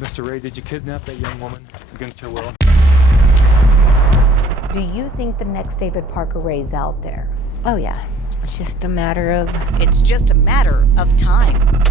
Mr. Ray, did you kidnap that young woman against her will? Do you think the next David Parker Ray's out there? Oh yeah, it's just a matter of... It's just a matter of time.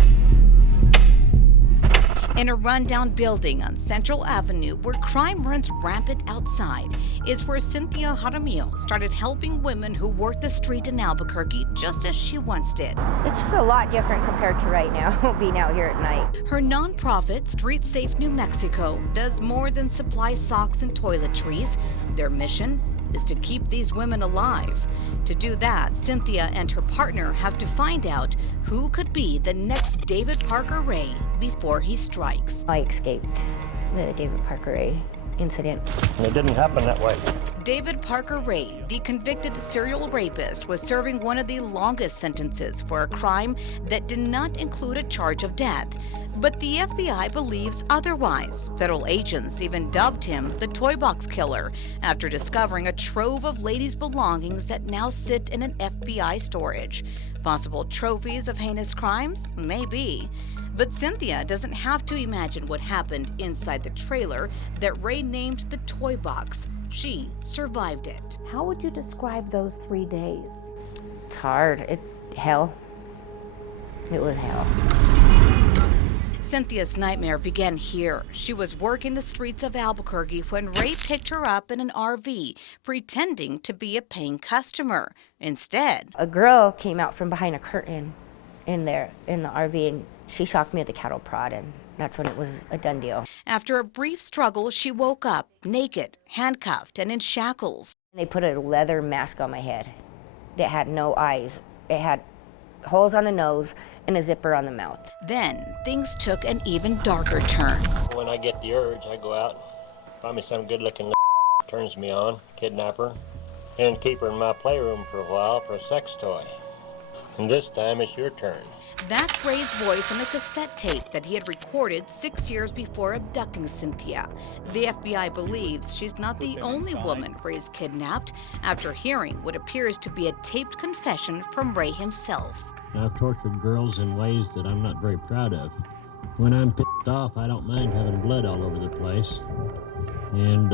In a rundown building on Central Avenue where crime runs rampant outside is where Cynthia Jaramillo started helping women who worked the street in Albuquerque just as she once did. It's just a lot different compared to right now, being out here at night. Her nonprofit, Street Safe New Mexico, does more than supply socks and toiletries. Their mission is to keep these women alive. To do that, Cynthia and her partner have to find out who could be the next David Parker Ray before he strikes. I escaped the David Parker Ray incident. It didn't happen that way. David Parker Ray, the convicted serial rapist, was serving one of the longest sentences for a crime that did not include a charge of death. But the FBI believes otherwise. Federal agents even dubbed him the Toy Box Killer after discovering a trove of ladies' belongings that now sit in an FBI storage. Possible trophies of heinous crimes? Maybe. But Cynthia doesn't have to imagine what happened inside the trailer that Ray named the Toy Box. She survived it. How would you describe those 3 days? It's hard. Hell. It was hell. Cynthia's nightmare began here. She was working the streets of Albuquerque when Ray picked her up in an RV, pretending to be a paying customer. Instead, A girl came out from behind a curtain in the RV, and she shocked me with a cattle prod, and that's when it was a done deal. after a brief struggle, she woke up naked, handcuffed, and in shackles. They put a leather mask on my head that had no eyes. It had holes on the nose and a zipper on the mouth. Then things took an even darker turn. When I get the urge, I go out, find me some good-looking turns me on, kidnap her, and keep her in my playroom for a while for a sex toy. And this time it's your turn. That's Ray's voice on the cassette tape that he had recorded 6 years before abducting Cynthia. The FBI believes she's not the only woman Ray's kidnapped after hearing what appears to be a taped confession from Ray himself. I've tortured girls in ways that I'm not very proud of. When I'm pissed off, I don't mind having blood all over the place. And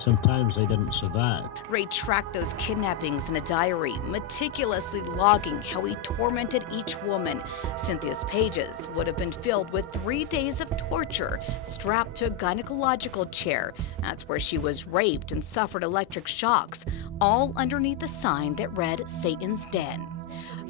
sometimes they didn't survive. Ray tracked those kidnappings in a diary, meticulously logging how he tormented each woman. Cynthia's pages would have been filled with 3 days of torture, strapped to a gynecological chair. That's where she was raped and suffered electric shocks, all underneath the sign that read Satan's Den.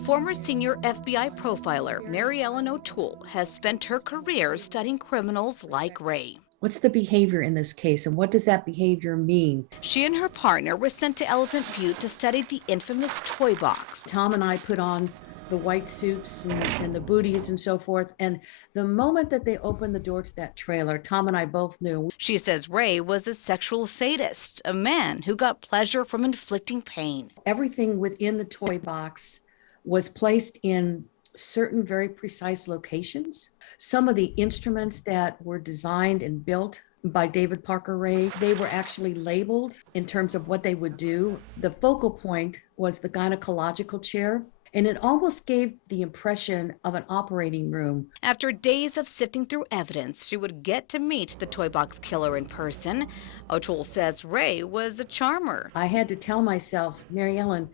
Former senior FBI profiler Mary Ellen O'Toole has spent her career studying criminals like Ray. What's the behavior in this case, and what does that behavior mean? She and her partner were sent to Elephant Butte to study the infamous Toy Box. Tom and I put on the white suits and the booties and so forth, and the moment that they opened the door to that trailer, Tom and I both knew. She says Ray was a sexual sadist, a man who got pleasure from inflicting pain. Everything within the toy box was placed in certain very precise locations. Some of the instruments that were designed and built by David Parker Ray, they were actually labeled in terms of what they would do. The focal point was the gynecological chair, and it almost gave the impression of an operating room. After days of sifting through evidence, she would get to meet the Toy Box Killer in person. O'Toole says Ray was a charmer. I had to tell myself, Mary Ellen,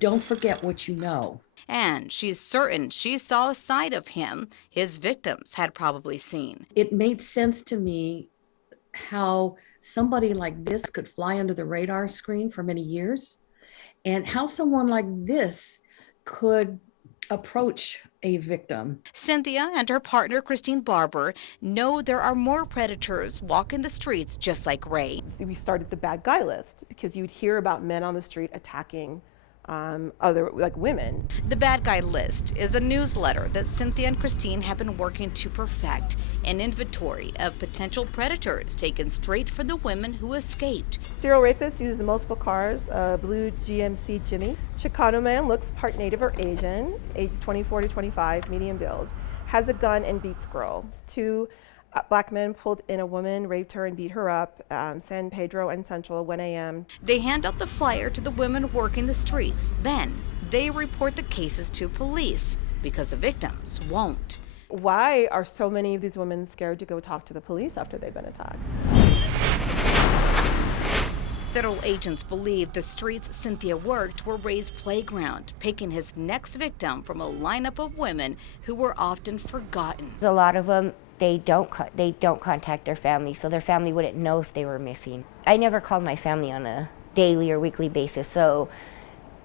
don't forget what you know. And she's certain she saw a side of him his victims had probably seen. It made sense to me how somebody like this could fly under the radar screen for many years, and how someone like this could approach a victim. Cynthia and her partner, Christine Barber, know there are more predators walking the streets just like Ray. We started the bad guy list because you'd hear about men on the street attacking other women. The Bad Guy List is a newsletter that Cynthia and Christine have been working to perfect, an inventory of potential predators taken straight for the women who escaped. Serial rapist uses multiple cars, a blue GMC Jimmy. Chicano man looks part Native or Asian, age 24 to 25, medium build, has a gun and beats girls. 2 black men pulled in a woman, raped her and beat her up, San Pedro and Central, 1 a.m. They hand out the flyer to the women working the streets. Then they report the cases to police because the victims won't. Why are so many of these women scared to go talk to the police after they've been attacked? Federal agents believe the streets Cynthia worked were Ray's playground, picking his next victim from a lineup of women who were often forgotten. A lot of them, they don't contact their family, so their family wouldn't know if they were missing. I never called my family on a daily or weekly basis, so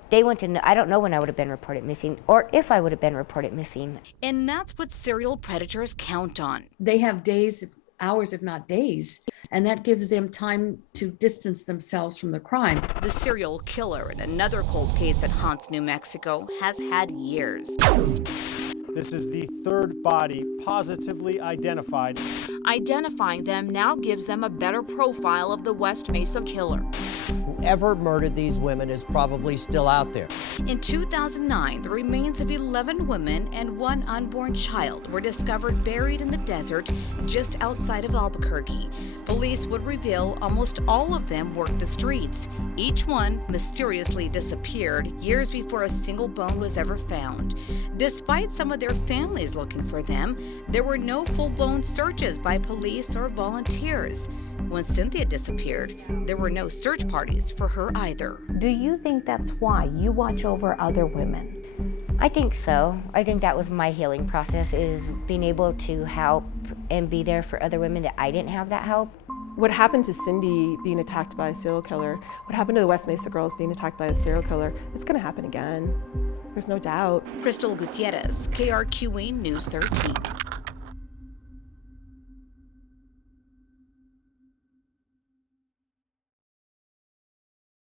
they wouldn't know. I don't know when I would have been reported missing or if I would have been reported missing. And that's what serial predators count on. They have days, hours, if not days, and that gives them time to distance themselves from the crime. The serial killer in another cold case that haunts New Mexico has had years. This is the third body positively identified. Identifying them now gives them a better profile of the West Mesa killer. Whoever murdered these women is probably still out there. In 2009, the remains of 11 women and one unborn child were discovered buried in the desert just outside of Albuquerque. Police would reveal almost all of them worked the streets. Each one mysteriously disappeared years before a single bone was ever found. Despite some of their families looking for them, there were no full-blown searches by police or volunteers. When Cynthia disappeared, there were no search parties for her either. Do you think that's why you watch over other women? I think so. I think that was my healing process, is being able to help and be there for other women that I didn't have that help. What happened to Cindy being attacked by a serial killer, what happened to the West Mesa girls being attacked by a serial killer, it's gonna happen again. There's no doubt. Crystal Gutierrez, KRQE News 13.